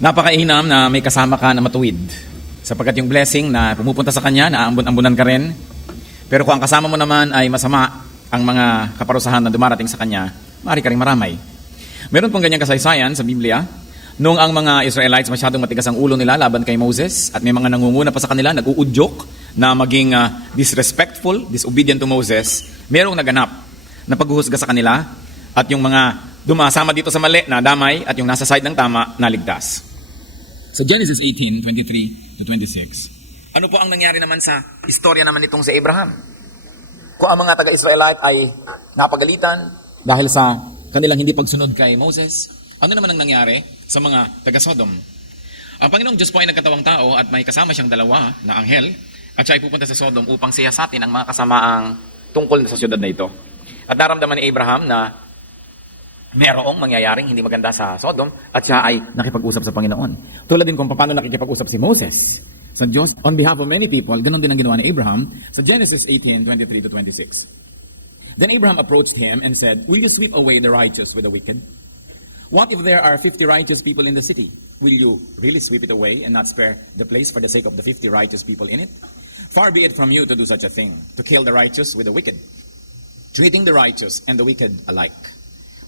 Napakainam na may kasama ka na matuwid. Sapagkat yung blessing na pumupunta sa kanya, naaambon-ambunan ka rin. Pero kung ang kasama mo naman ay masama ang mga kaparusahan na dumarating sa kanya, maaari ka rin maramay. Meron pong ganyang kasaysayan sa Biblia. Noong ang mga Israelites masyadong matigas ang ulo nila laban kay Moses at may mga nangunguna pa sa kanila, nag-uudyok na maging disrespectful, disobedient to Moses, merong naganap na paghuhusga sa kanila at yung mga dumasama dito sa mali na damay at yung nasa side ng tama naligtas. Sa Genesis 18:23 to 26, ano po ang nangyari naman sa istorya naman nitong si Abraham? Kung ang mga taga-Israelite ay napagalitan dahil sa kanilang hindi pagsunod kay Moses, ano naman ang nangyari sa mga taga-Sodom? Ang Panginoong Diyos po ay nagkatawang tao at may kasama siyang dalawa na anghel at siya ay pupunta sa Sodom upang siyasatin ang mga kasamaang tungkol sa syudad na ito. At naramdaman ni Abraham na merong mangyayaring hindi maganda sa Sodom at siya ay nakipag-usap sa Panginoon. Tulad din kung paano nakikipag-usap si Moses sa Diyos on behalf of many people, ganon din ang ginawa ni Abraham sa Genesis 18:23 to 26. Then Abraham approached him and said, "Will you sweep away the righteous with the wicked? What if there are 50 righteous people in the city? Will you really sweep it away and not spare the place for the sake of the 50 righteous people in it? Far be it from you to do such a thing, to kill the righteous with the wicked, treating the righteous and the wicked alike.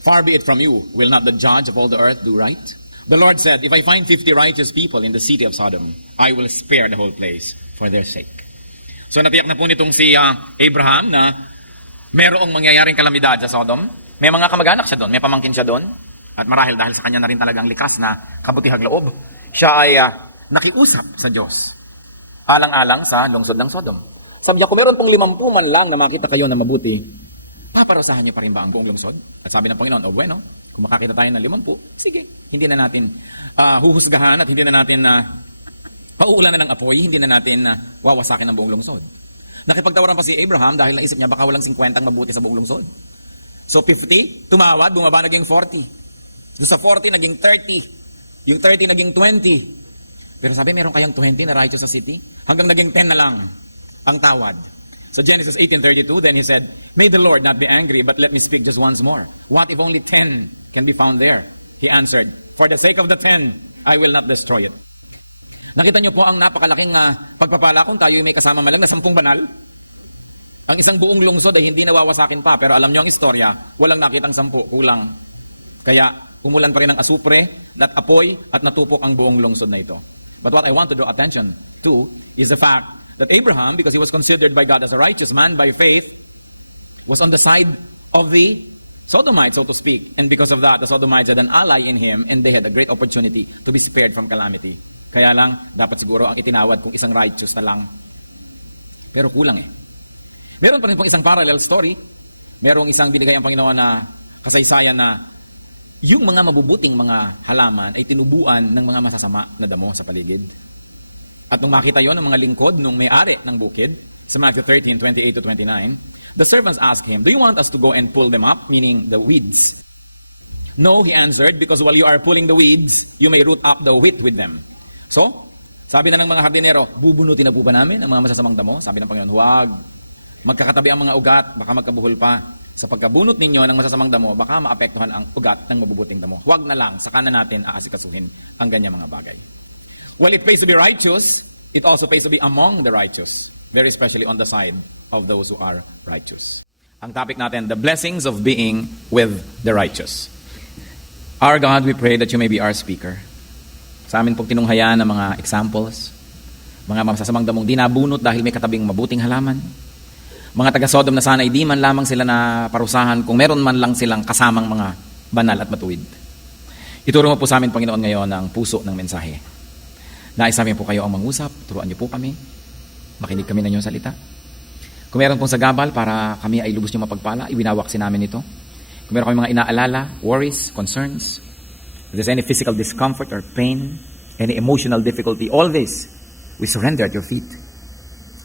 Far be it from you, will not the judge of all the earth do right? The Lord said, if I find 50 righteous people in the city of Sodom, I will spare the whole place for their sake." So natiyak na po nitong si Abraham na merong mangyayaring kalamidad sa Sodom. May mga kamag-anak siya doon, may pamangkin siya doon. At marahil dahil sa kanya na rin talagang likas na kabutihang loob, siya ay nakiusap sa Diyos alang-alang sa lungsod ng Sodom. Sabi niya, kung meron pong 50 man lang na makita kayo na mabuti, paparusahan niyo pa rin ba ang buong lungsod? At sabi ng Panginoon, o bueno, kung makakita tayo ng 50, sige, hindi na natin huhusgahan at hindi na natin pauulan na ng apoy, hindi na natin wawasakin ang buong lungsod. Nakipagtawaran pa si Abraham dahil naisip niya baka walang 50 ang mabuti sa buong lungsod. So 50, tumawad, bumaba naging 40. Doon sa 40, naging 30. Yung 30, naging 20. Pero sabi, meron kayang 20 na righteous sa city? Hanggang naging 10 na lang ang tawad. So Genesis 18:32, then he said, "May the Lord not be angry, but let me speak just once more. What if only 10 can be found there?" He answered, "For the sake of the 10, I will not destroy it." Nakita niyo po ang napakalaking pagpapala kung tayo may kasama malang na 10 banal. Ang isang buong lungsod ay hindi nawawasakin pa, pero alam niyo ang istorya, walang nakitang 10, kulang. Kaya umulan pa rin ng asupre, at apoy, at natupok ang buong lungsod na ito. But what I want to draw attention to is the fact that Abraham, because he was considered by God as a righteous man by faith, was on the side of the Sodomites, so to speak. And because of that, the Sodomites had an ally in him and they had a great opportunity to be spared from calamity. Kaya lang, dapat siguro ang itinawad kung isang righteous na lang. Pero kulang eh. Meron pa rin pong isang parallel story. Merong isang binigay ang Panginoon na kasaysayan na yung mga mabubuting mga halaman ay tinubuan ng mga masasama na damo sa paligid. At nung makita yon ng mga lingkod nung may-ari ng bukid, sa Matthew 13:28 to 29, the servants asked him, "Do you want us to go and pull them up?" Meaning the weeds. "No," he answered, "because while you are pulling the weeds, you may root up the wheat with them." So, sabi na ng mga hardinero, bubunutin na po ba namin ang mga masasamang damo? Sabi ng Panginoon, huwag. Magkakatabi ang mga ugat, baka magkabuhol pa. Sa pagkabunot ninyo ng masasamang damo, baka maapektuhan ang ugat ng mabubuting damo. Huwag na lang, saka na natin aasikasuhin ang ganyang mga bagay. Well, it pays to be righteous. It also pays to be among the righteous, very especially on the side of those who are righteous. Ang topic natin, the blessings of being with the righteous. Our God, we pray that you may be our speaker. Sa amin pong tinunghayaan ng mga examples, mga masasamang damong di nabunot dahil may katabing mabuting halaman. Mga taga-Sodom na sana di man lamang sila na parusahan kung meron man lang silang kasamang mga banal at matuwid. Ituro mo po sa amin, Panginoon, ngayon ang puso ng mensahe. Nais namin po kayo ang mangusap, turuan niyo po kami, makinig kami ng inyong salita. Kung meron pong sagabal para kami ay lubos niyo mapagpala, ibinawak namin ito. Kung meron kami mga inaalala, worries, concerns, if there's any physical discomfort or pain, any emotional difficulty, all this, we surrender at your feet.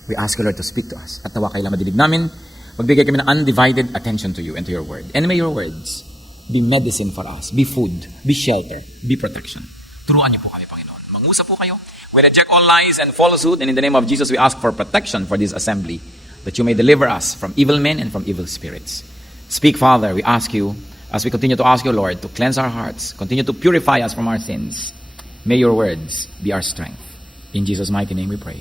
We ask you, Lord, to speak to us. At nawa kailang madilig namin, magbigay kami ng undivided attention to you and to your word. And may your words be medicine for us, be food, be shelter, be protection. Turuan niyo po kami, Panginoon. Mangusap po kayo. We reject all lies and falsehood, and in the name of Jesus, we ask for protection for this assembly, that you may deliver us from evil men and from evil spirits. Speak, Father, we ask you, as we continue to ask you, Lord, to cleanse our hearts, continue to purify us from our sins. May your words be our strength. In Jesus' mighty name we pray.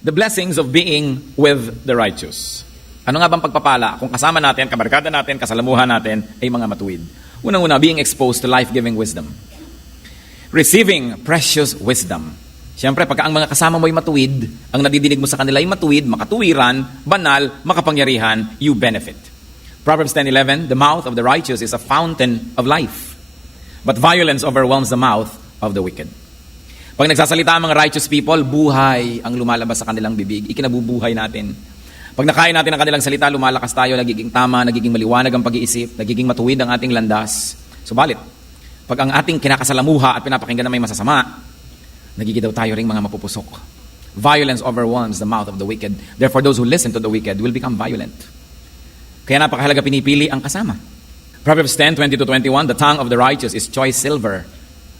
The blessings of being with the righteous. Ano nga bang pagpapala kung kasama natin, kabarkada natin, kasalamuhan natin ay mga matuwid? Unang-una, being exposed to life-giving wisdom. Receiving precious wisdom. Siyempre, pagka ang mga kasama mo ay matuwid, ang nadidinig mo sa kanila ay matuwid, makatuwiran, banal, makapangyarihan, you benefit. Proverbs 10:11, the mouth of the righteous is a fountain of life, but violence overwhelms the mouth of the wicked. Pag nagsasalita ang mga righteous people, buhay ang lumalabas sa kanilang bibig. Ikinabubuhay natin. Pag nakain natin ang kanilang salita, lumalakas tayo, nagiging tama, nagiging maliwanag ang pag-iisip, nagiging matuwid ang ating landas. Subalit, pag ang ating kinakasalamuha at pinapakinggan na may masasama, nagiging daw tayo ring mga mapupusok. Violence overwhelms the mouth of the wicked. Therefore, those who listen to the wicked will become violent. Kaya napakahalaga pinipili ang kasama. Proverbs 10:20-21, the tongue of the righteous is choice silver,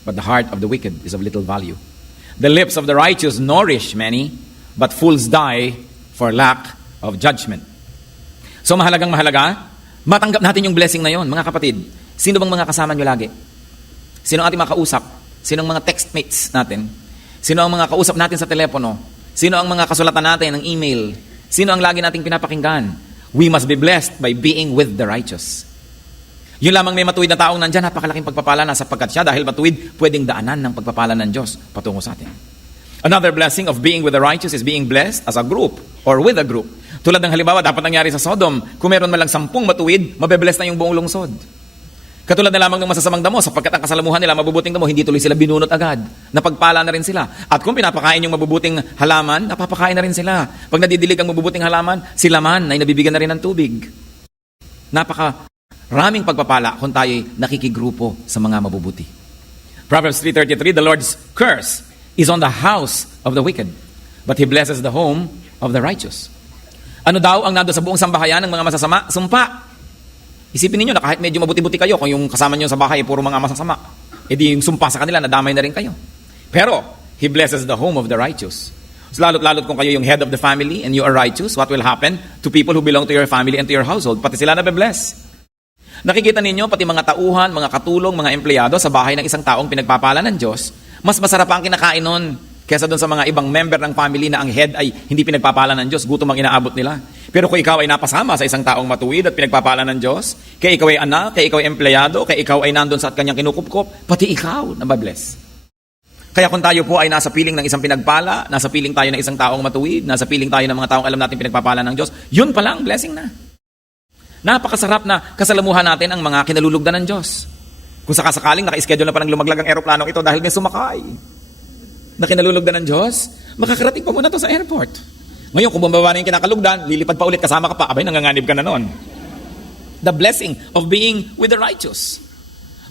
but the heart of the wicked is of little value. The lips of the righteous nourish many, but fools die for lack of judgment. So mahalagang mahalaga, matanggap natin yung blessing na yon, mga kapatid. Sino bang mga kasama nyo lagi? Sino ang ating mga kausap? Sino ang mga textmates natin? Sino ang mga kausap natin sa telepono? Sino ang mga kasulatan natin ng email? Sino ang lagi nating pinapakinggan? We must be blessed by being with the righteous. Yun lamang may matuwid na taong nandyan, napakalaking pagpapala na sapagkat siya dahil matuwid, pwedeng daanan ng pagpapala ng Diyos patungo sa atin. Another blessing of being with the righteous is being blessed as a group or with a group. Tulad ng halimbawa, dapat nangyari sa Sodom, kung meron man lang 10 matuwid, mabebless na yung buong lungsod. Katulad na lamang ng masasamang damo, sapagkat ang kasalamuhan nila, mabubuting damo, hindi tuloy sila binunot agad. Napagpala na rin sila. At kung pinapakain yung mabubuting halaman, napapakain na rin sila. Pag nadidilig ang mabubuting halaman, sila man ay nabibigyan na rin ng tubig. Raming pagpapala kung tayo'y nakikigrupo sa mga mabubuti. Proverbs 3:33, the Lord's curse is on the house of the wicked, but He blesses the home of the righteous. Ano daw ang nando sa buong sambahayan ng mga masasama? Sumpa. Isipin niyo na kahit medyo mabuti-buti kayo, kung yung kasama niyo sa bahay puro mga masasama, edi yung sumpa sa kanila, nadamay na rin kayo. Pero, He blesses the home of the righteous. So, lalo't kung kayo yung head of the family and you are righteous, what will happen to people who belong to your family and to your household? Pati sila nabe-bless. Nakikita ninyo, pati mga tauhan, mga katulong, mga empleyado sa bahay ng isang taong pinagpapala ng Diyos, mas masarap ang kinakain nun kesa doon sa mga ibang member ng family na ang head ay hindi pinagpapala ng Diyos, gutom ang inaabot nila. Pero kung ikaw ay napasama sa isang taong matuwid at pinagpapala ng Diyos, kaya ikaw ay anak, kaya ikaw ay empleyado, kaya ikaw ay nandun sa kanyang kinukupkop, pati ikaw nababless. Kaya kung tayo po ay nasa piling ng isang pinagpala, nasa piling tayo ng isang taong matuwid, nasa piling tayo ng mga taong alam natin pinagpapala ng Diyos, yun pala ang blessing na. Napakasarap na kasalamuhan natin ang mga kinalulugdan ng Diyos. Kung sakasakaling naka-schedule na palang lumaglag ang eroplanong ito dahil may sumakay na kinalulugdan ng Diyos, makakarating pa muna to sa airport. Ngayon, kung bumaba na yung kinakalugdan, lilipad pa ulit, kasama ka pa, abay, nanganganib ka na nun. The blessing of being with the righteous.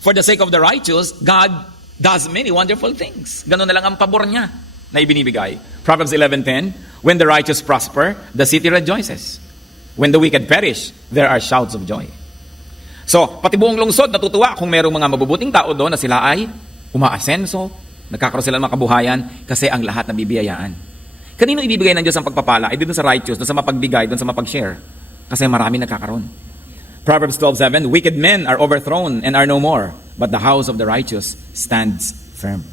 For the sake of the righteous, God does many wonderful things. Ganun na lang ang pabor niya na ibinibigay. Proverbs 11:10, when the righteous prosper, the city rejoices. When the wicked perish, there are shouts of joy. So, pati buong lungsod natutuwa kung merong mga mabubuting tao doon na sila ay umaasenso, nagkakaroon sila ng makabuhayan kasi ang lahat nabibiyayaan. Kanino ibibigay ng Diyos ang pagpapala? Ay doon sa righteous, doon sa mapagbigay, doon sa mapag-share. Kasi marami nagkakaroon. Proverbs 12:7, wicked men are overthrown and are no more, but the house of the righteous stands firm.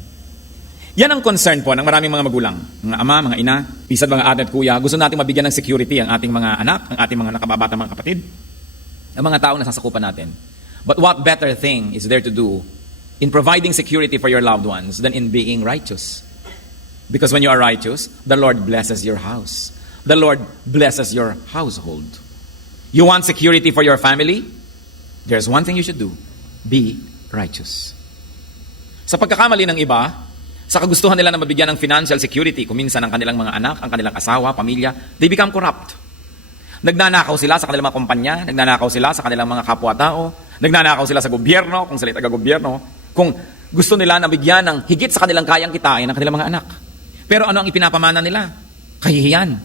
Yan ang concern po ng maraming mga magulang, mga ama, mga ina, isad mga ate at kuya. Gusto natin mabigyan ng security ang ating mga anak, ang ating mga nakababatang mga kapatid, ang mga taong nasasakupan natin. But what better thing is there to do in providing security for your loved ones than in being righteous? Because when you are righteous, the Lord blesses your house. The Lord blesses your household. You want security for your family? There's one thing you should do. Be righteous. Sa pagkakamali ng iba, sa kagustuhan nila na mabigyan ng financial security, kung minsan ang kanilang mga anak, ang kanilang asawa, pamilya, they become corrupt. Nagnanakaw sila sa kanilang mga kumpanya, nagnanakaw sila sa kanilang mga kapwa-tao, nagnanakaw sila sa gobyerno, kung sila taga-gobyerno, kung gusto nila na bigyan ng higit sa kanilang kayang kitain ng kanilang mga anak. Pero ano ang ipinapamana nila? Kahihiyan.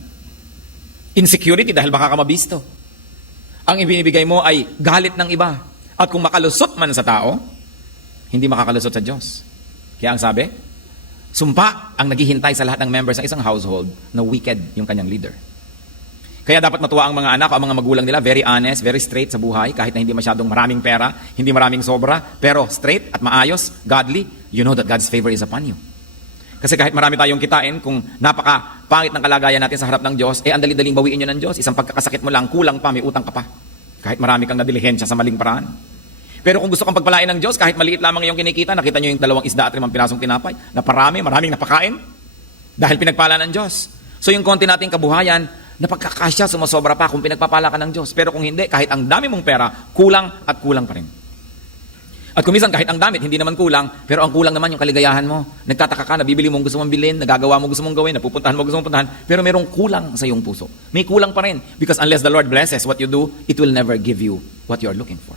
Insecurity dahil baka ka mabisto. Ang ibinibigay mo ay galit ng iba. At kung makalusot man sa tao, hindi makakalusot sa Diyos. Kaya ang sabi, sumpa ang naghihintay sa lahat ng members ng isang household na wicked yung kanyang leader. Kaya dapat matuwa ang mga anak o ang mga magulang nila, very honest, very straight sa buhay, kahit na hindi masyadong maraming pera, hindi maraming sobra, pero straight at maayos, godly, you know that God's favor is upon you. Kasi kahit marami tayong kitain, kung napaka-pangit ng kalagayan natin sa harap ng Diyos, ang dali-daling bawiin yun ng Diyos. Isang pagkakasakit mo lang, kulang pa, may utang ka pa. Kahit marami kang nadilihensya sa maling paraan. Pero kung gusto kang pagpalain ng Diyos, kahit maliit lamang yung kinikita, nakita nyo yung 2 isda at 5 pirasong tinapay, na maraming napakain, dahil pinagpala ng Diyos. So yung konti nating kabuhayan, napagkakasya, sumasobra pa kung pinagpapala ka ng Diyos. Pero kung hindi, kahit ang dami mong pera, kulang at kulang pa rin. At kumisan kahit ang damit, hindi naman kulang, pero ang kulang naman yung kaligayahan mo. Nagtataka ka, nabibili mo gusto mong bilhin, nagagawa mo gusto mong gawin, napupuntahan mo gusto mong puntahan, pero merong kulang sa iyong puso. May kulang pa rin. Because unless the Lord blesses what you do, it will never give you what you are looking for.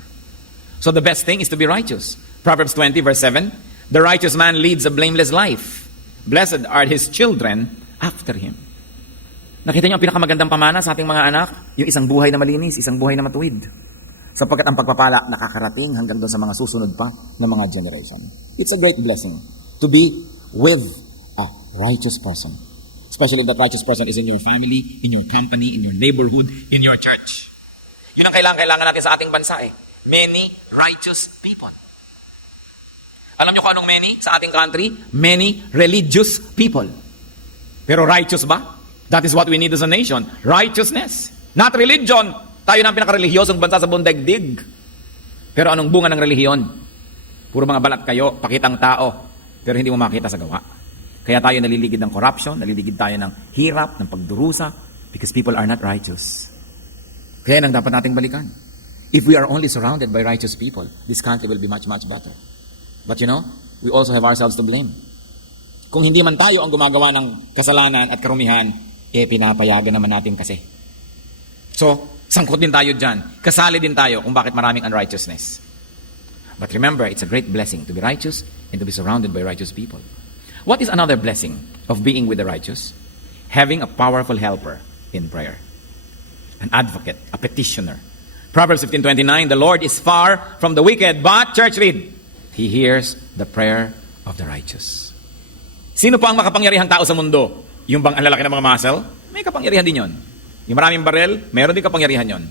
So the best thing is to be righteous. Proverbs 20 verse 7, the righteous man leads a blameless life. Blessed are his children after him. Nakita niyo ang pinakamagandang pamana sa ating mga anak? Yung isang buhay na malinis, isang buhay na matuwid. Sapagkat ang pagpapala nakakarating hanggang doon sa mga susunod pa na mga generation. It's a great blessing to be with a righteous person. Especially if that righteous person is in your family, in your company, in your neighborhood, in your church. Yun ang kailangan natin sa ating bansa eh. Many righteous people. Alam niyo kung anong many sa ating country? Many religious people. Pero righteous ba? That is what we need as a nation. Righteousness. Not religion. Tayo na ang pinaka-relihiyosong bansa sa buong daigdig. Pero anong bunga ng relihiyon? Puro mga balat kayo, pakitang tao, pero hindi mo makita sa gawa. Kaya tayo naliligid ng corruption, naliligid tayo ng hirap, ng pagdurusa, because people are not righteous. Kaya nang dapat nating balikan. If we are only surrounded by righteous people, this country will be much, much better. But you know, we also have ourselves to blame. Kung hindi man tayo ang gumagawa ng kasalanan at karumihan, pinapayagan naman natin kasi. So, sangkot din tayo dyan. Kasali din tayo kung bakit maraming unrighteousness. But remember, it's a great blessing to be righteous and to be surrounded by righteous people. What is another blessing of being with the righteous? Having a powerful helper in prayer. An advocate, a petitioner. Proverbs 15:29, the Lord is far from the wicked, but, church read, He hears the prayer of the righteous. Sino pa ang makapangyarihang tao sa mundo? Yung bang ang lalaki ng mga muscle? May kapangyarihan din yon. Yung maraming barel, meron din kapangyarihan yon.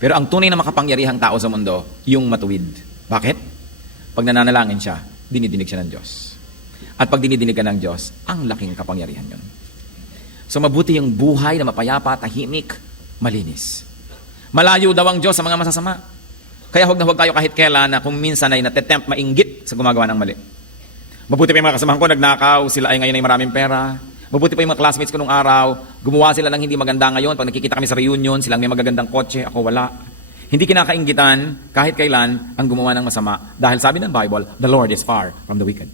Pero ang tunay na makapangyarihang tao sa mundo, yung matuwid. Bakit? Pag nananalangin siya, dinidinig siya ng Diyos. At pag dinidinig ka ng Diyos, ang laking kapangyarihan yon. So mabuti yung buhay na mapayapa, tahimik, malinis. Malayo daw ang Diyos sa mga masasama. Kaya huwag na huwag tayo kahit kailan na kung minsan ay natetempt mainggit sa gumagawa ng mali. Mabuti pa yung mga kasamahan ko, nagnakaw, sila ay ngayon ay maraming pera. Mabuti pa yung mga classmates ko nung araw, gumawa sila ng hindi maganda ngayon. Pag nakikita kami sa reunion, silang may magagandang kotse, ako wala. Hindi kinakainggitan kahit kailan ang gumawa ng masama. Dahil sabi ng Bible, the Lord is far from the wicked.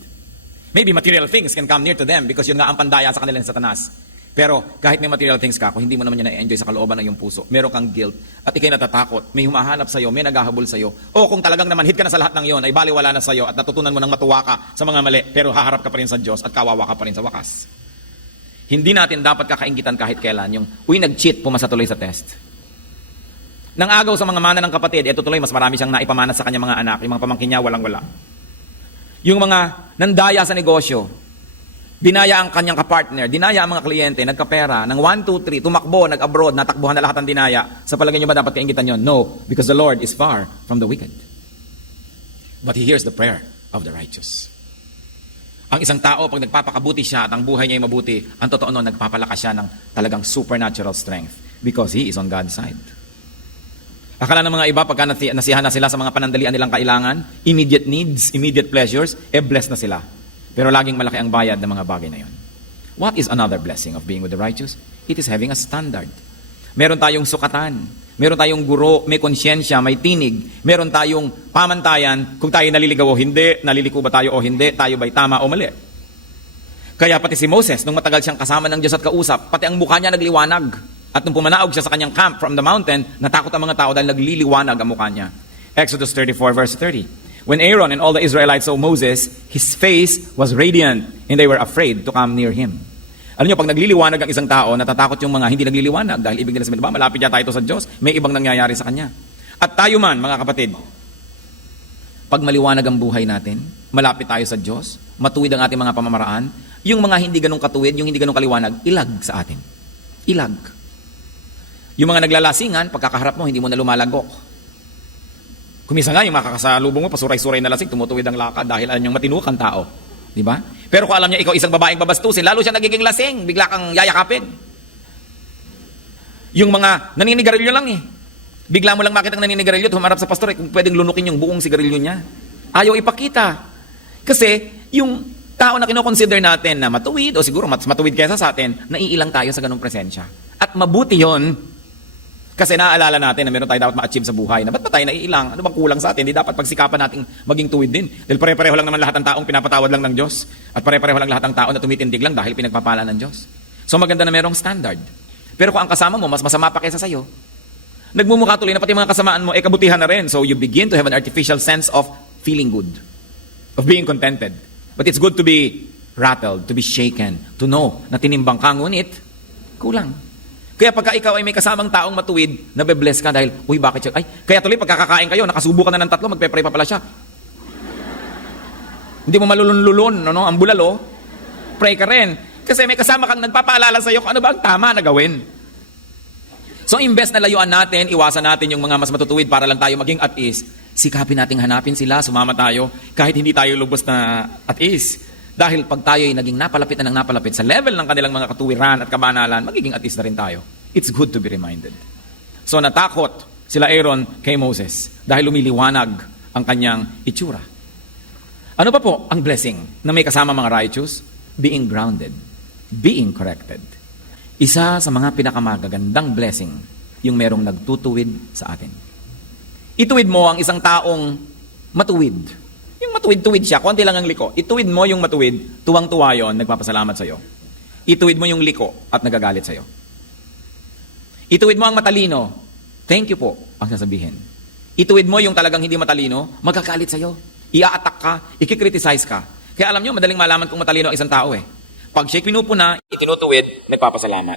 Maybe material things can come near to them because yun nga ang pandaya sa kanila ng Satanas. Pero kahit may material things ka, kung hindi mo naman yun na-enjoy sa kalooban ng iyong puso, meron kang guilt at ikay natatakot, may humahanap sa'yo, may naghahabol sa'yo, o kung talagang namanhid ka na sa lahat ng iyon, ay baliwala na sa'yo at natutunan mo nang matuwa ka sa mga mali, pero haharap ka pa rin sa Diyos at kawawa ka pa rin sa wakas. Hindi natin dapat kakainggitan kahit kailan yung, nag-cheat, pumasa tuloy sa test. Nang agaw sa mga mana ng kapatid, eto tuloy, mas marami siyang naipamana sa kanyang mga anak, yung mga pamangkin niya, walang-wala. Yung mga nandaya sa negosyo, dinaya ang kanyang kapartner, dinaya ang mga kliyente, nagkapera, ng 1, 2, 3, tumakbo, nag-abroad, natakbuhan na lahat ng dinaya. Sa palagay niyo ba dapat kainggitan yon? No, because the Lord is far from the wicked. But He hears the prayer of the righteous. Ang isang tao, pag nagpapakabuti siya at ang buhay niya ay mabuti, ang totoo nun, nagpapalakas siya ng talagang supernatural strength because he is on God's side. Akala ng mga iba, pagka nasiyahan na sila sa mga panandalian nilang kailangan, immediate needs, immediate pleasures, blessed na sila. Pero laging malaki ang bayad ng mga bagay na yon. What is another blessing of being with the righteous? It is having a standard. Meron tayong sukatan. Meron tayong guro, may konsyensya, may tinig. Meron tayong pamantayan kung tayo naliligaw o hindi, naliliko ba tayo o hindi, tayo ba'y tama o mali. Kaya pati si Moses, nung matagal siyang kasama ng Diyos at kausap, pati ang mukha niya nagliwanag. At nung pumanaog siya sa kanyang camp from the mountain, natakot ang mga tao dahil nagliliwanag ang mukha niya. Exodus 34 verse 30. When Aaron and all the Israelites saw Moses, his face was radiant and they were afraid to come near him. Alam niyo, pag nagliliwanag ang isang tao, natatakot yung mga hindi nagliliwanag dahil ibig nila sabihin, ba, malapit niya tayo sa Diyos, may ibang nangyayari sa Kanya. At tayo man, mga kapatid, pag maliwanag ang buhay natin, malapit tayo sa Diyos, matuwid ang ating mga pamamaraan, yung mga hindi ganong katuwid, yung hindi ganong kaliwanag, ilag sa atin. Ilag. Yung mga naglalasingan, pagkakaharap mo, hindi mo na lumalagok. Kumisa nga, yung makakasalubong mo, pasuray-suray na lasing, tumutuwid ang lakad dahil alam yung matinukang tao. Di ba? Pero kung alam niya ikaw isang babaeng babastusin, lalo siya nagiging lasing, bigla kang yayakapin. Yung mga naninigarilyo lang eh. Bigla mo lang makita ng naninigarilyo, humarap sa pastor, kung pwedeng lunukin yung buong sigarilyo niya. Ayaw ipakita. Kasi yung tao na kinoconsider natin na matuwid, o siguro mas matuwid kaysa sa atin, naiilang tayo sa ganung presensya. At mabuti yon, kasi naaalala natin na meron tayo dapat ma-achieve sa buhay. Na ba't ba tayo naiilang? Ano bang kulang sa atin? Hindi dapat pagsikapan nating maging tuwid din. Dahil pare-pareho lang naman lahat ng taong pinapatawad lang ng Diyos. At pare-pareho lang lahat ng tao na tumitindig lang dahil pinagpapala ng Diyos. So maganda na merong standard. Pero kung ang kasama mo, mas masama pa kaysa sa'yo, nagmumukha tuloy na pati mga kasamaan mo, kabutihan na rin. So you begin to have an artificial sense of feeling good, of being contented. But it's good to be rattled, to be shaken, to know na tinimbang ka, ngunit kulang. Kaya pagka ikaw ay may kasamang taong matuwid, nabe-bless ka dahil, uy, bakit siya? Ay, kaya tuloy pagkakakain kayo, nakasubo ka na ng 3, magpe-pray pa pala siya. Hindi mo malulun-lulun, no? Ang bulalo, pray ka rin. Kasi may kasama kang nagpapaalala sa iyo kung ano ba ang tama na gawin. So, imbes na layuan natin, iwasan natin yung mga mas matutuwid para lang tayo maging at ease, sikapin nating hanapin sila, sumama tayo, kahit hindi tayo lubos na at ease. Dahil pag tayo ay naging napalapit na ng napalapit sa level ng kanilang mga katuwiran at kabanalan, magiging at ease na rin tayo. It's good to be reminded. So natakot sila Aaron kay Moses dahil lumiliwanag ang kanyang itsura. Ano pa po ang blessing na may kasama mga righteous? Being grounded, being corrected. Isa sa mga pinakamagagandang blessing yung merong nagtutuwid sa atin. Ituwid mo ang isang taong matuwid. Yung matuwid-tuwid siya, konti lang ang liko. Ituwid mo yung matuwid, tuwang-tuwa yun, nagpapasalamat sa'yo. Ituwid mo yung liko at nagagalit sa'yo. Ituwid mo ang matalino, thank you po, ang sasabihin. Ituwid mo yung talagang hindi matalino, magkakalit sa'yo. Ia-attack ka, ikikriticize ka. Kaya alam nyo, madaling malaman kung matalino ang isang tao eh. Pag siya'y pinupuna, itinutuwid, nagpapasalamat.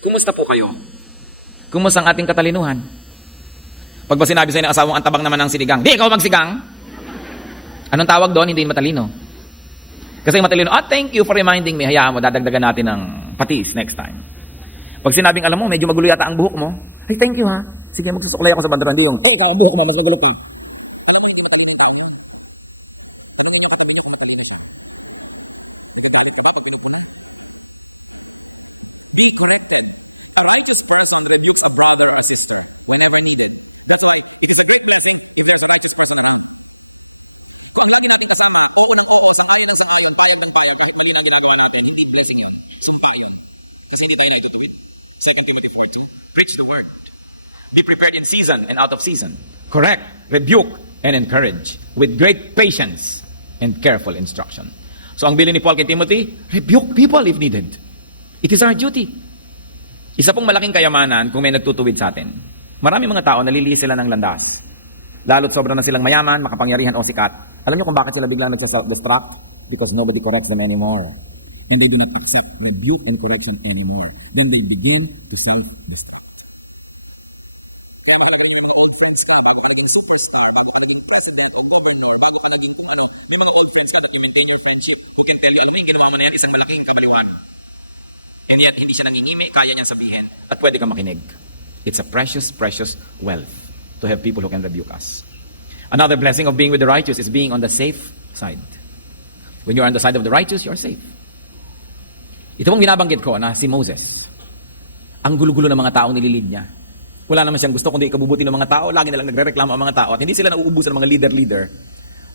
Kumusta po kayo? Kumusta ang ating katalinuhan? Pag ba sinabi sa'yo ng asawang ang tabang naman ng sinigang, di ikaw magsigang? Anong tawag doon? Hindi matalino. Kasi matalino, thank you for reminding me. Hayaan mo, dadagdagan natin ng patis next time. Pag sinabing, alam mo, medyo magulo yata ang buhok mo, ay, thank you ha. Sige, magsusuklay ako sa bandaron. Hindi yung, ikaw ang buhok mo, mas magulo pa. Alam mo, hindi matalino yung taong yon. Tanungin yung katabi nyo kung matalino siya. Nagagalit ka ba pag pinupuna? Be corrected. A righteous person rebukes a brother or a sister whenever needed. That's why it is a great blessing if there's a righteous person around. Kung ang lagi nating kasama, oo ng oo, sang-ayon ng sang-ayon, payag ng payag, kahit mali na ang ginagawa natin, hindi blessing yon, sumpa yon. Kasi hindi tayo na itutuwid. 2 Timothy 4:2, preach the word. Be prepared in season and out of season. Correct, rebuke, and encourage with great patience and careful instruction. So ang bilin ni Paul kay Timothy, rebuke people if needed. It is our duty. Isa pong malaking kayamanan kung may nagtutuwid sa atin. Marami mga tao naliliis sila ng landas. Lalo't sobra na silang mayaman, makapangyarihan o sikat. Alam niyo kung bakit sila biglang nagsa-self-destruct? Because nobody corrects them anymore. And they do not accept rebuke and correction anymore. Then they begin to self-destruct. Kaya mahalaga rin yung may mga old friends ka, bago ka naging superstar, bago ka naging president o governor, bago ka naging kung ano, may mga old friends ka that you maintain your friendship, who can tell you, alam mo yung ginawa mo na yan, isang malaking kabaliwan. And yet, hindi siya nangingimi, kaya niyang sabihin, at pwede kang makinig. It's a precious, precious wealth to have people who can rebuke us. Another blessing of being with the righteous is being on the safe side. When you're on the side of the righteous, you're safe. Ito pong binabanggit ko na si Moses. Ang gulo-gulo ng mga taong nililid niya. Wala naman siyang gusto kundi ikabubuti ng mga tao. Lagi nalang nagre-reklamo ang mga tao. At hindi sila nauubusan ng mga leader-leader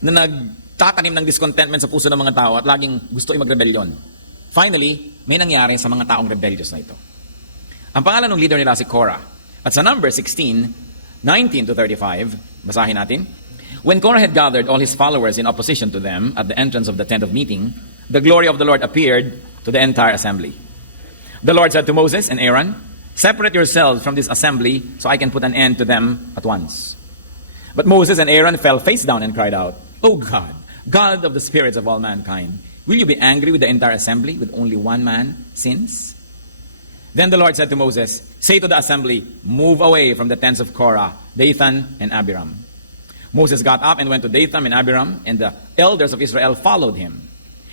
na nagtatanim ng discontentment sa puso ng mga tao at laging gusto mag-rebellion. Finally, may nangyari sa mga taong rebellious na ito. Ang pangalan ng leader nila si Korah. At sa number 16, 19 to 35, basahin natin. When Korah had gathered all his followers in opposition to them at the entrance of the tent of meeting, the glory of the Lord appeared to the entire assembly. The Lord said to Moses and Aaron, separate yourselves from this assembly so I can put an end to them at once. But Moses and Aaron fell face down and cried out, O God, God of the spirits of all mankind, will you be angry with the entire assembly with only one man sins? Then the Lord said to Moses, say to the assembly, move away from the tents of Korah, Dathan, and Abiram. Moses got up and went to Dathan and Abiram, and the elders of Israel followed him.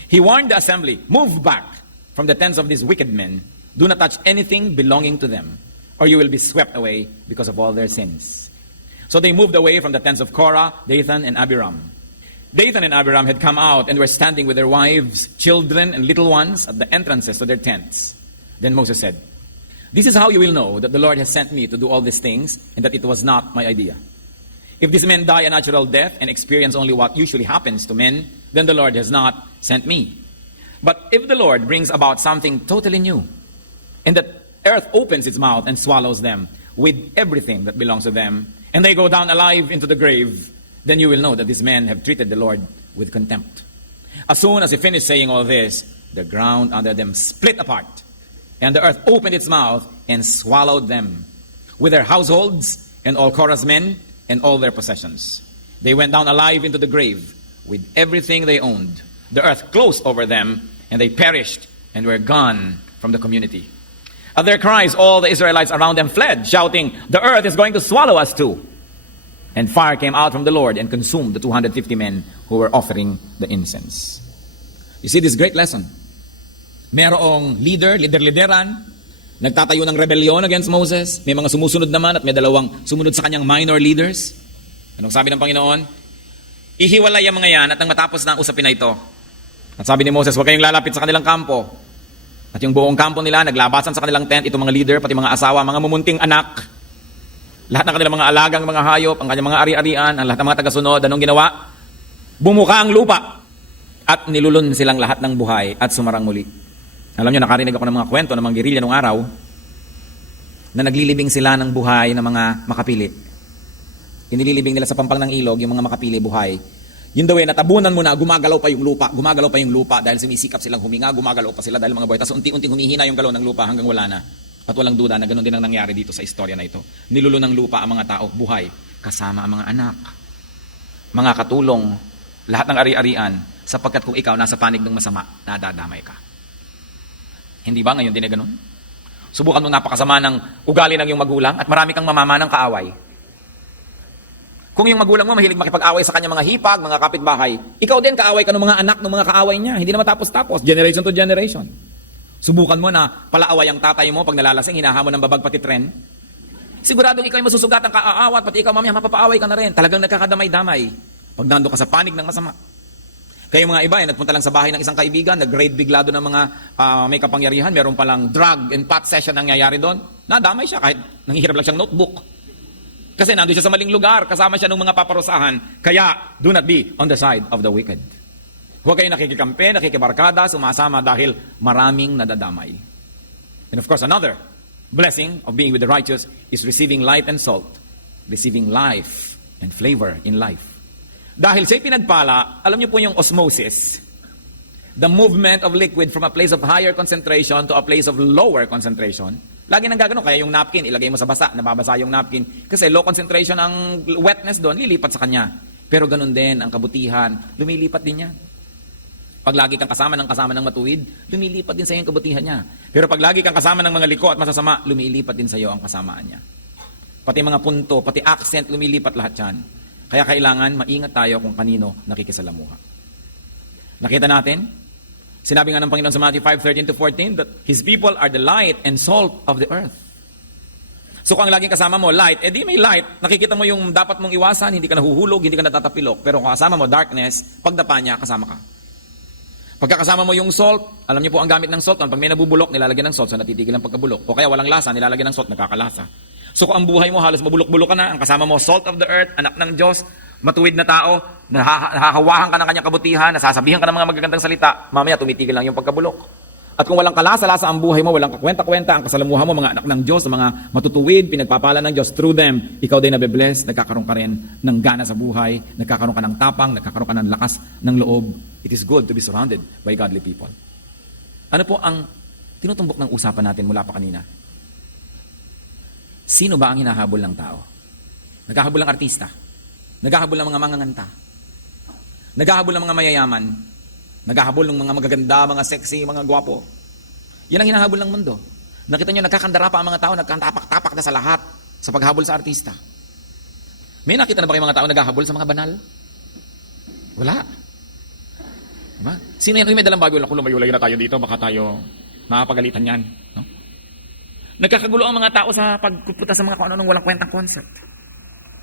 He warned the assembly, move back from the tents of these wicked men. Do not touch anything belonging to them, or you will be swept away because of all their sins. So they moved away from the tents of Korah, Dathan, and Abiram. Dathan and Abiram had come out and were standing with their wives, children, and little ones at the entrances to their tents. Then Moses said, "This is how you will know that the Lord has sent me to do all these things and that it was not my idea. If these men die a natural death and experience only what usually happens to men, then the Lord has not sent me. But if the Lord brings about something totally new, and that earth opens its mouth and swallows them with everything that belongs to them, and they go down alive into the grave, then you will know that these men have treated the Lord with contempt." As soon as he finished saying all this, the ground under them split apart, and the earth opened its mouth and swallowed them, with their households and all Korah's men and all their possessions. They went down alive into the grave with everything they owned. The earth closed over them, and they perished and were gone from the community. At their cries, all the Israelites around them fled, shouting, "The earth is going to swallow us too." And fire came out from the Lord and consumed the 250 men who were offering the incense. You see this great lesson. Merong lideran, nagtatayo ng rebellion against Moses. May mga sumusunod naman at may dalawang sumunod sa kanyang minor leaders. Anong sabi ng Panginoon? Ihiwalay ang mga yan at nang matapos na ang usapin na ito. At sabi ni Moses, huwag kayong lalapit sa kanilang kampo. At yung buong kampo nila, naglabasan sa kanilang tent, itong mga leader, pati mga asawa, mga mumunting anak, lahat ng kanilang mga alagang, mga hayop, ang kanyang mga ari-arian, ang lahat ng mga tagasunod, anong ginawa? Bumuka ang lupa at nilulun silang lahat ng buhay at sumarang muli. Alam nyo, nakarinig ako ng mga kwento ng mga gerilya nung araw na naglilibing sila ng buhay ng mga makapili. Inililibing nila sa pampang ng ilog yung mga makapili buhay. Yun daw natabunan mo na, gumagalaw pa yung lupa dahil sumisikap silang huminga, gumagalaw pa sila dahil mga buhay. Tapos unti-unting humihina yung galaw ng lupa hanggang wala na. At walang duda na ganun din ang nangyari dito sa istorya na ito. Nilulun ng lupa ang mga tao, buhay, kasama ang mga anak, mga katulong, lahat ng ari-arian, sapagkat kung ikaw nasa panig ng masama, nadadamay ka. Hindi ba ngayon din na ganun? Subukan mong napakasama ng ugali ng iyong magulang at marami kang mamama ng kaaway. Kung yung magulang mo mahilig makipag-away sa kanya mga hipag, mga kapitbahay, ikaw din kaaway ka ng mga anak ng mga kaaway niya. Hindi na matapos-tapos, generation to generation. Subukan mo na palaaway ang tatay mo pag nalalasing, hinahamon ng babag pati tren. Siguradong ikaw ay masusugat ang kaaawat, pati ikaw mamaya mapapaaway ka na rin. Talagang nagkakadamay-damay pag nando ka sa panig ng masama. Kaya yung mga iba ay nagpunta lang sa bahay ng isang kaibigan, nag-grade biglado ng mga may kapangyarihan, meron palang drug and pot session nangyayari doon. Nadamay siya kahit nanghihirap lang siyang notebook. Kasi nandun siya sa maling lugar, kasama siya ng mga paparusahan. Kaya, do not be on the side of the wicked. Huwag kayong nakikikampi, nakikibarkada, sumasama dahil maraming nadadamay. And of course, another blessing of being with the righteous is receiving light and salt, receiving life and flavor in life. Dahil siya'y pinagpala, alam niyo po yung osmosis, the movement of liquid from a place of higher concentration to a place of lower concentration. Lagi nang gagano, kaya yung napkin, ilagay mo sa basa, nababasa yung napkin. Kasi low concentration ang wetness doon, lilipat sa kanya. Pero ganun din, ang kabutihan, lumilipat din yan. Pag lagi kang kasama ng matuwid, lumilipat din sa iyo ang kabutihan niya. Pero pag lagi kang kasama ng mga liko at masasama, lumilipat din sa iyo ang kasamaan niya. Pati mga punto, pati accent, lumilipat lahat yan. Kaya kailangan maingat tayo kung kanino nakikisalamuha. Nakita natin? Sinabi nga ng Panginoon sa Matthew 5:13-14 that His people are the light and salt of the earth. So kung ang laging kasama mo, light, edi may light. Nakikita mo yung dapat mong iwasan, hindi ka nahuhulog, hindi ka natatapilok. Pero kung kasama mo darkness, pagdapa niya, kasama ka. Pagkakasama mo yung salt, alam niyo po ang gamit ng salt, pag may nabubulok, nilalagyan ng salt, so natitigil ang pagkabulok. O kaya walang lasa, nilalagyan ng salt, nagkakalasa. So kung ang buhay mo halos mabulok-bulok ka na, ang kasama mo salt of the earth, anak ng Diyos, matuwid na tao, nahahawahan ka ng kanyang kabutihan, nasasabihan ka ng mga magagandang salita, mamaya tumitigil lang yung pagkabulok. At kung walang kalasa-lasa ang buhay mo, walang kakwenta-kwenta, ang kasalamuhan mo, mga anak ng Diyos, mga matutuwid, pinagpapala ng Diyos through them, ikaw din nabibless, nagkakaroon ka rin ng gana sa buhay, nagkakaroon ka ng tapang, nagkakaroon ka ng lakas ng loob. It is good to be surrounded by godly people. Ano po ang tinutumbok ng usapan natin mula pa kanina? Sino ba ang hinahabol ng tao? Naghahabol ng artista. Naghahabol ng mga manganganta. Naghahabol ng mga mayayaman. Naghahabol ng mga magaganda, mga sexy, mga gwapo. Yan ang hinahabol ng mundo. Nakita nyo, nagkakandara pa ang mga tao, nagkatapak-tapak na sa lahat sa paghabol sa artista. May nakita na ba kayong mga tao naghahabol sa mga banal? Wala. Diba? Sino yan? May dalang bago, lumayo-layo na tayo dito, baka tayo makapagalitan yan. No? Nagkakagulo ang mga tao sa pagpunta sa mga kung ano-anong walang kwentang concert.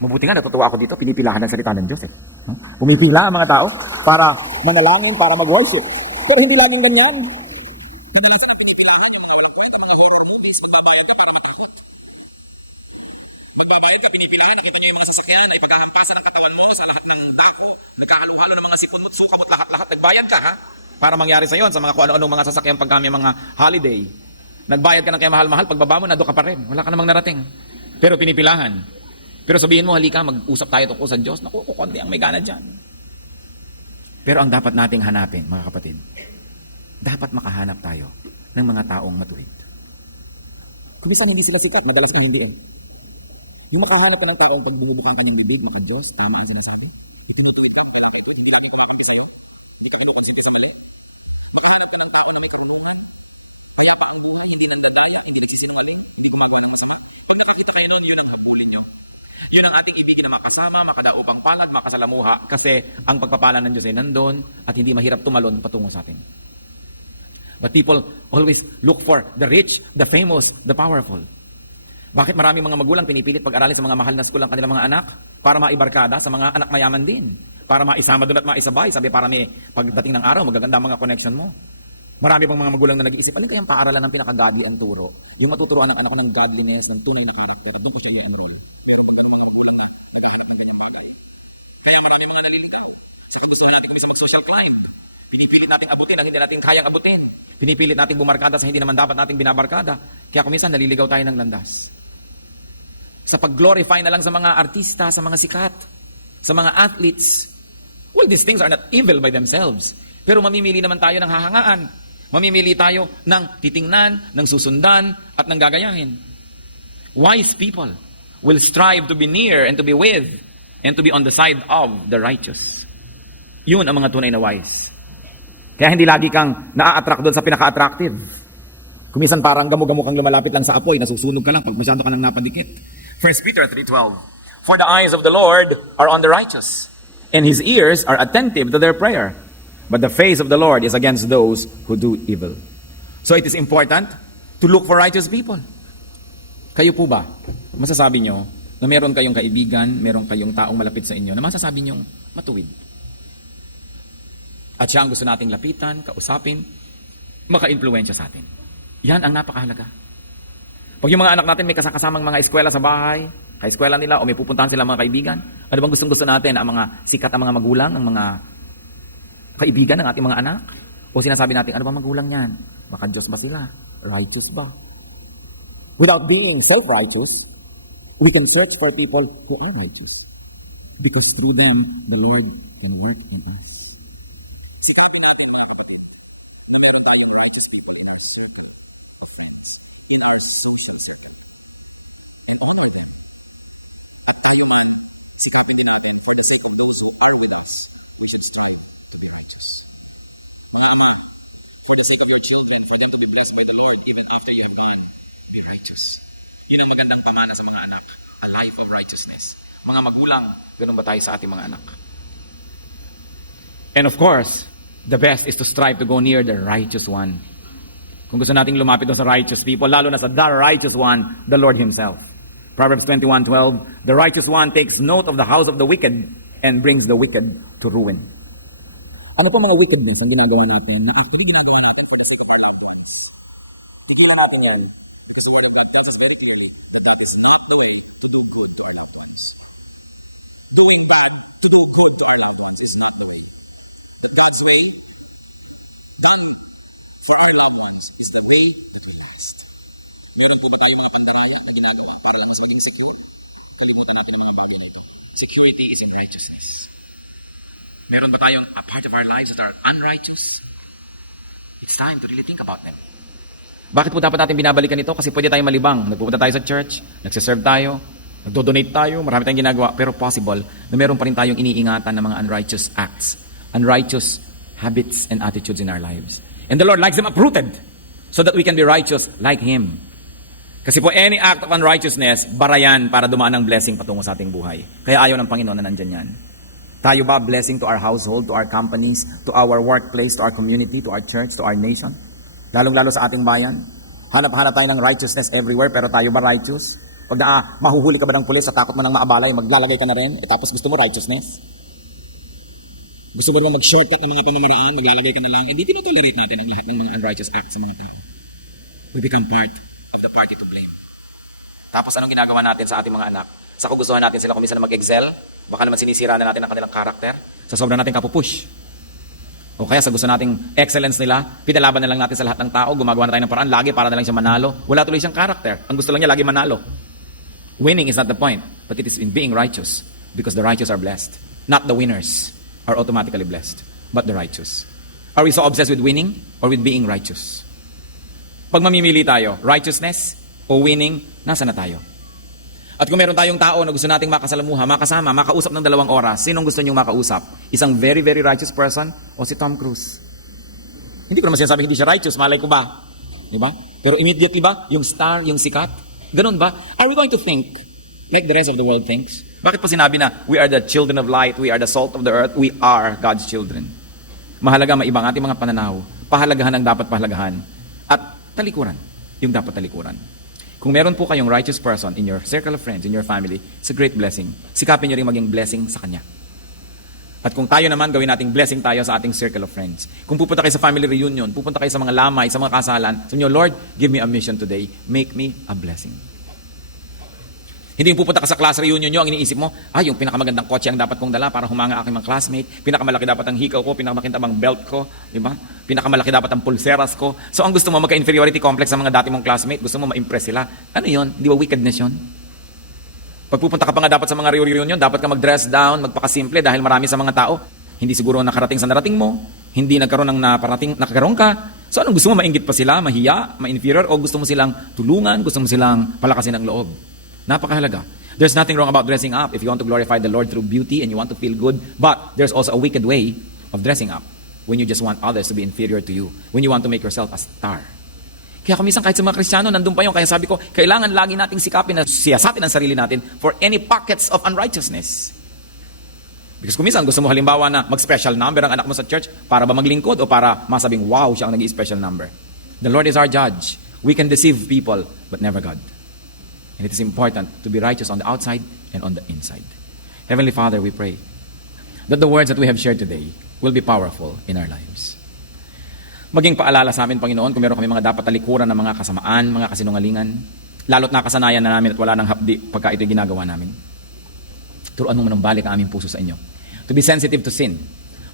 Mabuti nga, natutuwa ako dito, pinipilahan ng salita ng Diyos eh. Pumipila ang mga tao para manalangin, para mag-worship. Pero hindi laging ganyan. Kadalasan ang pinipilahan yung mga walang kwenta, mga horror movies, magbabayad ka para matakot. Magbabayad ka, pinipilahan, nakita nyo yung mga sasakyan na ipaghahampasan ng katawan mo sa lahat ng dako, nagkahalo-halo ng mga sipon mo, suka mo't lahat-lahat, nagbayad ka ha? Para mangyari sa yon sa mga kung ano-anong mga sasakyan pag kami mga holiday. Nagbayad ka ng kaya mahal-mahal, pagbaba mo, nado ka pa rin. Wala ka namang narating. Pero pinipilahan. Pero sabihin mo, halika, mag-usap tayo tungkol sa Diyos. Naku, kukunti ang may gana dyan. Pero ang dapat nating hanapin, mga kapatid, dapat makahanap tayo ng mga taong matuwid. Kumisan hindi sila sikat, madalas nga hindi eh. Yung makahanap ka ng taong pag bumubuka ang kanyang bibig, maka-Diyos, tama ang sinasabi. Itinutuwid ka kung kailangan ka ituwid. Hindi laging kumakampi sa'yo. Hindi ka kinukonsinti sa mali. Makahanap ka ng tao na may karunungan. Payapa ang buhay, hindi nandadaya, hindi nagsisinungaling, hindi gumagawa ng masama. Pag nakakita kayo noon, yun ang habulin nyo. Yun ang ating ibigin na makasama, makadaupang palad, makasalamuha. Kasi ang pagpapala ng Diyos ay nandun at hindi mahirap tumalon patungo sa atin. But people always look for the rich, the famous, the powerful. Bakit maraming mga magulang pinipilit pag-aralin sa mga mahal na school ang kanilang mga anak? Para maibarkada sa mga anak mayaman din. Para maisama doon at maisabay. Sabi, para may pagdating ng araw, magaganda ang mga connection mo. Marami bang mga magulang na nag-iisip, alin kayang paaralan ng pinaka-godly ang turo? Yung matuturoan ng anak ko ng godliness, ng tunay na karakter, at doon ko siya i-enroll. Meron bang ganun mga magulang na naghahanap ng ganyang bagay? Kaya marami mga naliligaw. Sa kagustuhan natin kumisa mag-social climb. Pinipilit nating abutin ang hindi natin kayang abutin. Pinipilit nating bumarkada sa hindi naman dapat nating binabarkada. Kaya kuminsan naliligaw tayo ng landas. Sa pag-glorify na lang sa mga artista, sa mga sikat, sa mga athletes. Well, these things are not evil by themselves. Pero mamimili naman tayo ng hahangaan. Mamimili tayo ng titingnan, ng susundan, at ng gagayahin. Wise people will strive to be near and to be with and to be on the side of the righteous. Yun ang mga tunay na wise. Kaya hindi lagi kang na-attract doon sa pinaka-attractive. Kumisan parang gamu-gamu kang lumalapit lang sa apoy, nasusunog ka lang pag masyado ka nang napadikit. 1 Peter 3:12, for the eyes of the Lord are on the righteous, and His ears are attentive to their prayer. But the face of the Lord is against those who do evil. So it is important to look for righteous people. Kayo po ba, masasabi nyo na meron kayong kaibigan, meron kayong taong malapit sa inyo na masasabi nyong matuwid? At siya ang gusto nating lapitan, kausapin, maka-influensya sa atin. Yan ang napakahalaga. Pag yung mga anak natin may kasakasamang mga eskwela sa bahay, ka-eskwela nila o may pupuntahan sila mga kaibigan, ano bang gustong-gusto natin? Ang mga sikat ang mga magulang, ang mga kaibigan ng ating mga anak? O sinasabi natin, ano bang magulang yan? Maka-Diyos ba sila? Righteous ba? Without being self-righteous, we can search for people who are righteous. Because through them, the Lord can work in us. Sikapin natin, mga kapatid, na meron tayong righteous people in our circle of friends, in our social circle. And honor them. At tayo man, sikapin din natin, for the sake of those who are with us, we should strive to be righteous. Mga ama, for the sake of your children, for them to be blessed by the Lord, even after you have gone, be righteous. Yun ang magandang pamana sa mga anak, a life of righteousness. Mga magulang, ganun ba tayo sa ating mga anak? And of course, the best is to strive to go near the righteous one. Kung gusto nating lumapit doon sa righteous people, lalo na sa the righteous one, the Lord Himself. Proverbs 21:12, the righteous one takes note of the house of the wicked and brings the wicked to ruin. Ano po mga wickedness ang ginagawa natin na actually ginagawa natin for the sake of our loved ones? Tigilan natin yan because the Word of God tells us very clearly that that is not the way to do good to our loved ones. Doing bad to do good to our loved ones is not the way. That God's way, done for our loved ones, is the way that will last. Meron po ba tayong mga pandaraya na ginagawa para lang mas maging secure? Kalimutan natin ang mga bagay na ito. Security is in righteousness. Meron ba tayong a part of our lives that are unrighteous? It's time to really think about them. Bakit po dapat natin binabalikan ito? Kasi pwede tayong malibang. Nagpupunta tayo sa church, nagsiserve tayo, nagdo-donate tayo, marami tayong ginagawa, pero possible na meron pa rin tayong iniingatan ng mga unrighteous acts, unrighteous habits and attitudes in our lives. And the Lord likes them uprooted so that we can be righteous like Him. Kasi po, any act of unrighteousness, barayan para dumaan ang blessing patungo sa ating buhay. Kaya ayaw ng Panginoon na nandyan yan. Tayo ba blessing to our household, to our companies, to our workplace, to our community, to our church, to our nation? Lalong-lalo sa ating bayan. Hanap-hanap tayo ng righteousness everywhere, pero tayo ba righteous? Pag mahuhuli ka ba ng pulis sa takot mo ng maabalay, maglalagay ka na rin, tapos gusto mo righteousness? Gusto mo naman mag-shortcut ng mga pamamaraan, maglalagay ka na lang, di tinotolerate natin ang lahat ng mga unrighteous acts sa mga tao. We become part of the party to blame. Tapos anong ginagawa natin sa ating mga anak? Sa kagustuhan natin sila kung minsan na mag-excel, baka naman sinisira na natin ang kanilang karakter, sa sobrang natin kapupush. O kaya sa gusto nating excellence nila, pinalaban na lang natin sa lahat ng tao, gumagawa na tayo ng paraan, lagi para na lang siya manalo. Wala tuloy siyang karakter. Ang gusto lang niya, lagi manalo. Winning is not the point, but it is in being righteous, because the righteous are blessed. Not the winners are automatically blessed, but the righteous. Are we so obsessed with winning or with being righteous? Pag mamimili tayo, righteousness o winning, nasa na tayo? At kung meron tayong tao na gusto nating makasalamuha, makasama, makausap ng 2 oras, sinong gusto niyong makausap? Isang very, very righteous person o si Tom Cruise? Hindi ko naman sinasabing hindi siya righteous, malay ko ba? Di ba? Pero immediately ba, yung star, yung sikat? Ganun ba? Are we going to think like the rest of the world thinks? Bakit pa sinabi na, we are the children of light, we are the salt of the earth, we are God's children? Mahalaga maibang ating mga pananaw, pahalagahan ang dapat pahalagahan, at talikuran, yung dapat talikuran. Kung meron po kayong righteous person in your circle of friends, in your family, it's a great blessing. Sikapin nyo rin maging blessing sa kanya. At kung tayo naman, gawin nating blessing tayo sa ating circle of friends. Kung pupunta kayo sa family reunion, pupunta kayo sa mga lamay, sa mga kasalan, sabi nyo, Lord, give me a mission today. Make me a blessing. Hindi yung pupunta ka sa class reunion nyo, ang iniisip mo, yung pinakamagandang kotse ang dapat kong dala para humanga aking mga classmate, pinakamalaki dapat ang hikaw ko, pinakamakintabang belt ko, di ba? Pinakamalaki dapat ang pulseras ko. So ang gusto mo, magka-inferiority complex sa mga dati mong classmate, gusto mo ma-impress sila. Ano yun? Di ba wickedness yun? Pag pupunta ka pa nga dapat sa mga reunion, dapat ka mag-dress down, magpakasimple dahil marami sa mga tao, hindi siguro nakarating sa narating mo, hindi nagkaroon ng nakakaroon ka. So anong gusto mo, mainggit pa sila, mahiya, ma-inferior, o gusto mo silang tulungan, gusto mo silang palakasin ang loob? Napakahalaga. There's nothing wrong about dressing up if you want to glorify the Lord through beauty and you want to feel good. But there's also a wicked way of dressing up when you just want others to be inferior to you. When you want to make yourself a star. Kaya kumisan kahit sa mga Kristiyano, nandun pa yun. Kaya sabi ko, kailangan lagi nating sikapin na siyasatin ang sarili natin for any pockets of unrighteousness. Because kumisan gusto mo halimbawa na mag-special number ang anak mo sa church para ba maglingkod o para masabing, wow, siya ang nag-i-special number. The Lord is our judge. We can deceive people, but never God. And it is important to be righteous on the outside and on the inside. Heavenly Father, we pray that the words that we have shared today will be powerful in our lives. Maging paalala sa amin, Panginoon, kung meron kami mga dapat talikuran ng mga kasamaan, mga kasinungalingan, lalo't nakasanayan na namin at wala nang hapdi pagka ito'y ginagawa namin. Turuan mo manumbalik ang aming puso sa inyo. To be sensitive to sin,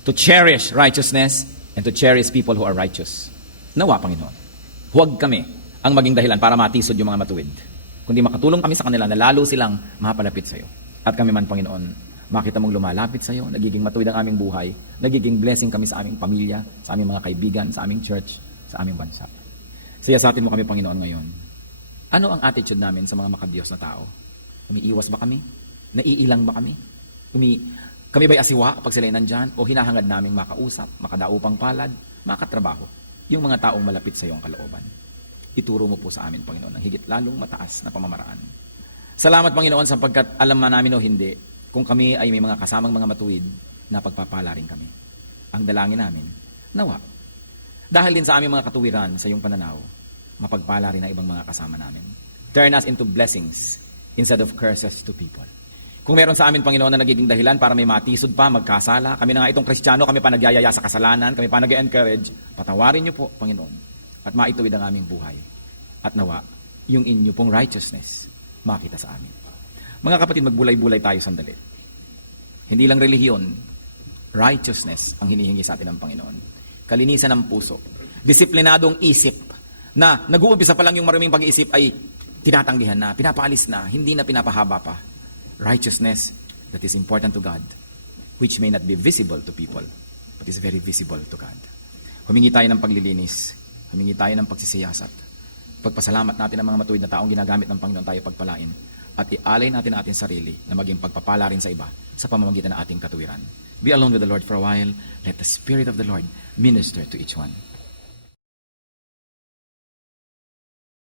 to cherish righteousness, and to cherish people who are righteous. Nawa, Panginoon, huwag kami ang maging dahilan para matisod yung mga matuwid. Kundi makatulong kami sa kanila na lalo silang mapalapit sa iyo. At kami man, Panginoon, makita mong lumalapit sa iyo, nagiging matuwid ang aming buhay, nagiging blessing kami sa aming pamilya, sa aming mga kaibigan, sa aming church, sa aming bansa. Siyasatin mo kami, Panginoon, ngayon. Ano ang attitude namin sa mga makadiyos na tao? Umiiwas ba kami? Naiilang ba kami? Kami ba'y asiwa pag sila'y nandyan? O hinahangad naming makausap, makadaupang palad, makatrabaho? Yung mga taong malapit sa iyong kalooban. Ituro mo po sa amin, Panginoon, ng higit lalong mataas na pamamaraan. Salamat, Panginoon, sapagkat alam man namin o hindi, kung kami ay may mga kasamang mga matuwid, na pagpapala rin kami. Ang dalangin namin, nawa. Dahil din sa aming mga katuwiran sa iyong pananaw, mapagpala rin ang ibang mga kasama namin. Turn us into blessings instead of curses to people. Kung meron sa amin, Panginoon, na nagiging dahilan para may matisod pa, magkasala, kami na nga itong Kristiyano, kami pa nagyayaya sa kasalanan, kami pa nag-encourage, patawarin niyo po, Panginoon, at maituwid ang aming buhay. At nawa, yung inyo pong righteousness, makita sa amin. Mga kapatid, magbulay-bulay tayo sandali. Hindi lang relihiyon, righteousness ang hinihingi sa atin ng Panginoon. Kalinisan ng puso. Disiplinadong isip na nag-uumpisa pa lang yung maraming pag-iisip ay tinatanggihan na, pinapaalis na, hindi na pinapahaba pa. Righteousness that is important to God, which may not be visible to people, but is very visible to God. Humingi tayo ng paglilinis. Humingi tayo ng pagsisiyasat. Pagpasalamat natin ang mga matuwid na taong ginagamit ng Panginoon tayo pagpalain. At ialay natin ang ating sarili na maging pagpapala rin sa iba sa pamamagitan ng ating katuwiran. Be alone with the Lord for a while. Let the Spirit of the Lord minister to each one.